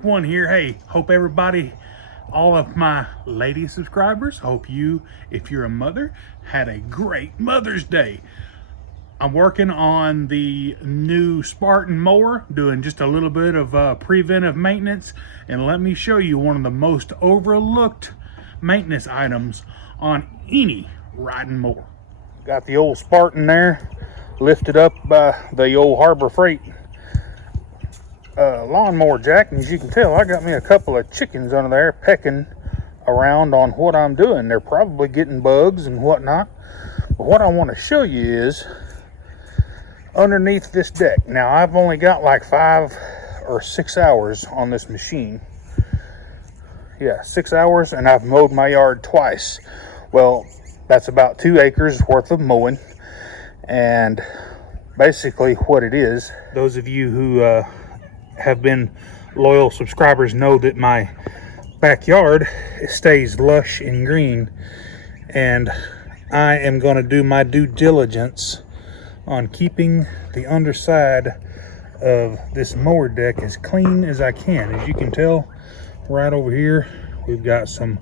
Mike 1 here. Hey, hope everybody, all of my lady subscribers, hope you, if you're a mother, had a great Mother's Day. I'm working on the new Spartan mower, doing just a little bit of preventive maintenance, and let me show you one of the most overlooked maintenance items on any riding mower. Got the old Spartan there, lifted up by the old Harbor Freight lawnmower jack, and as you can tell, I got me a couple of chickens under there pecking around on what I'm doing. They're probably getting bugs and whatnot, but what I want to show you is underneath this deck. Now, I've only got like 5 or 6 hours on this machine. Yeah, 6 hours, and I've mowed my yard twice. Well, that's about 2 acres worth of mowing. And basically what it is, those of you who have been loyal subscribers know that my backyard stays lush and green, and I am going to do my due diligence on keeping the underside of this mower deck as clean as I can. As you can tell, right over here we've got some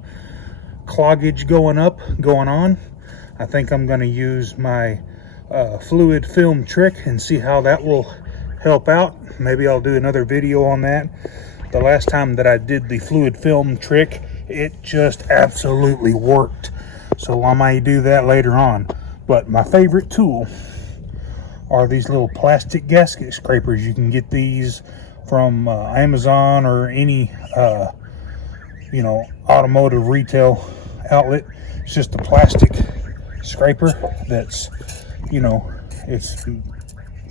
cloggage going on. I think I'm going to use my fluid film trick and see how that will help out. Maybe I'll do another video on that. The last time that I did the fluid film trick, it just absolutely worked, so I might do that later on. But my favorite tool are these little plastic gasket scrapers. You can get these from Amazon or any automotive retail outlet. It's just a plastic scraper that's, it's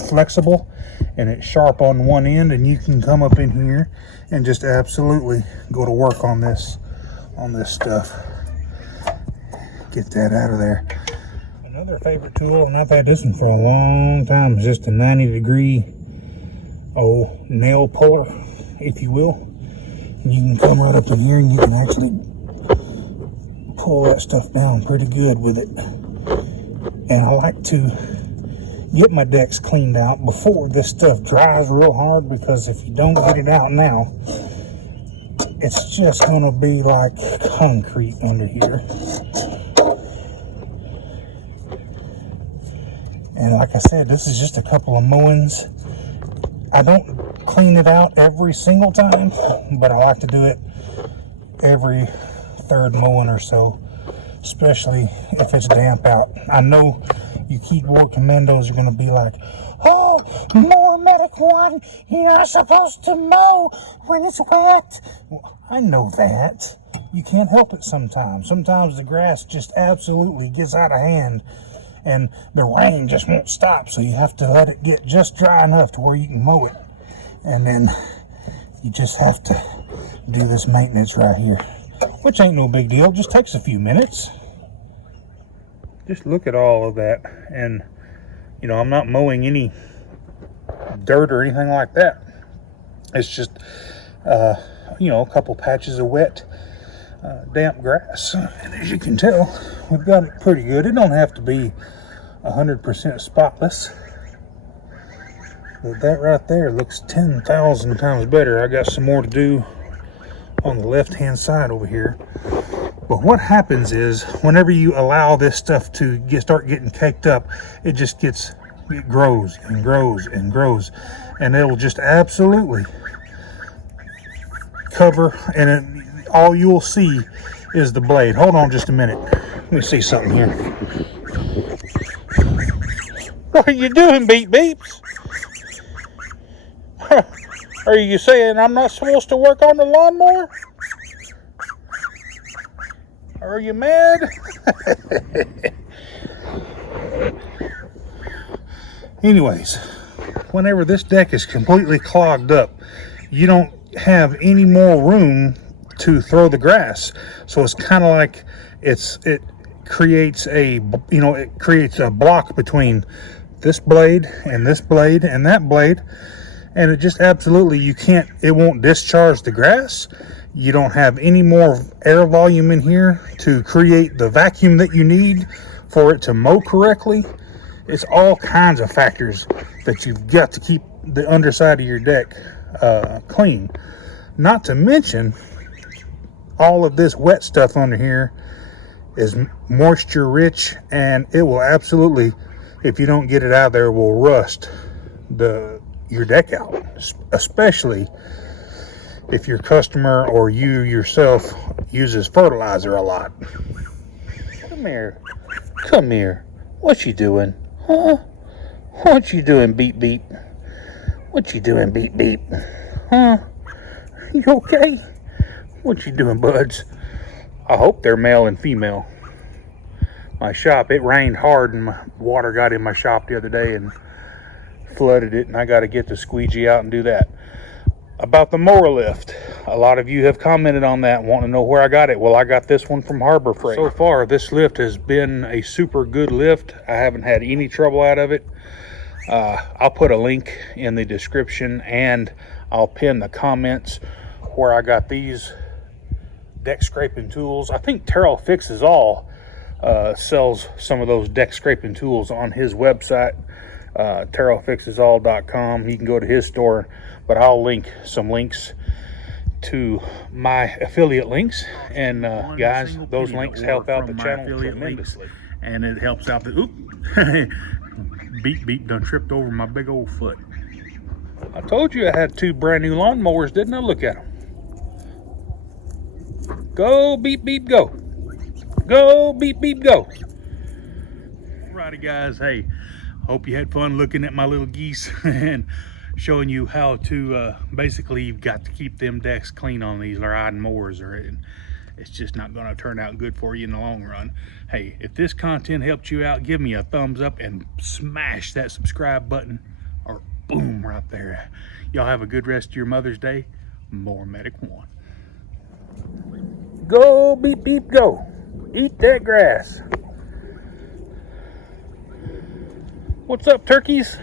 flexible and it's sharp on one end, and you can come up in here and just absolutely go to work on this stuff. Get that out of there. Another favorite tool, and I've had this one for a long time, is just a 90-degree nail puller, if you will. And you can come right up in here and you can actually pull that stuff down pretty good with it. And I like to get my decks cleaned out before this stuff dries real hard, because if you don't get it out now, it's just gonna be like concrete under here. And like I said, this is just a couple of mowings. I don't clean it out every single time, but I like to do it every third mowing or so, especially if it's damp out. I know you keyboard commandos are going to be like, "Oh, Mower Medic 1, you're not supposed to mow when it's wet." Well, I know that. You can't help it sometimes. Sometimes the grass just absolutely gets out of hand, and the rain just won't stop, so you have to let it get just dry enough to where you can mow it. And then you just have to do this maintenance right here, which ain't no big deal. Just takes a few minutes. Just look at all of that. And I'm not mowing any dirt or anything like that. It's just a couple patches of wet damp grass, and as you can tell, we've got it pretty good. It don't have to be 100% spotless, but that right there looks 10,000 times better. I got some more to do on the left hand side over here. But what happens is, whenever you allow this stuff to start getting caked up, it grows and grows and grows, and it'll just absolutely cover, and all you'll see is the blade. Hold on just a minute. Let me see something here. What are you doing, Beep Beeps? Are you saying I'm not supposed to work on the lawnmower? Are you mad? Anyways, whenever this deck is completely clogged up, you don't have any more room to throw the grass. So it's kind of like it creates a block between this blade and this blade and that blade, and it just absolutely, it won't discharge the grass. You don't have any more air volume in here to create the vacuum that you need for it to mow correctly. It's all kinds of factors that you've got to keep the underside of your deck clean. Not to mention, all of this wet stuff under here is moisture rich, and it will absolutely, if you don't get it out of there, will rust your deck out, especially if your customer or you yourself uses fertilizer a lot. Come here. Come here. What you doing? Huh? What you doing, beep beep? What you doing, beep beep? Huh? You okay? What you doing, buds? I hope they're male and female. My shop, it rained hard and my water got in my shop the other day and flooded it, and I got to get the squeegee out and do that. About the mower lift, a lot of you have commented on that, wanting to know where I got it. Well, I got this one from Harbor Freight. So far, this lift has been a super good lift. I haven't had any trouble out of it. I'll put a link in the description, and I'll pin the comments where I got these deck scraping tools. I think Terrell Fixes All sells some of those deck scraping tools on his website, terrellfixesall.com. You can go to his store, but I'll link some links to my affiliate links, and guys, those links help out the channel tremendously, and it helps out the beep beep done tripped over my big old foot. I told you I had 2 brand new lawnmowers, didn't I? Look at them. Go beep beep go. Go beep beep go. Alrighty guys, hey, hope you had fun looking at my little geese and showing you how to basically, you've got to keep them decks clean on these riding mowers, or it's just not going to turn out good for you in the long run. Hey, if this content helped you out, give me a thumbs up and smash that subscribe button, or boom, right there. Y'all have a good rest of your Mother's Day. Mower Medic 1. Go beep beep go. Eat that grass. What's up, turkeys?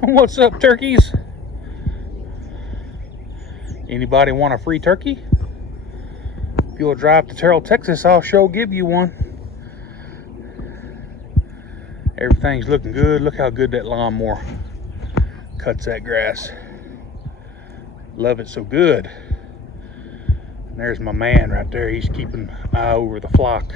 What's up, turkeys? Anybody want a free turkey? If you'll drive to Terrell, Texas, I'll give you one. Everything's looking good. Look how good that lawnmower cuts that grass. Love it so good. And there's my man right there. He's keeping an eye over the flock.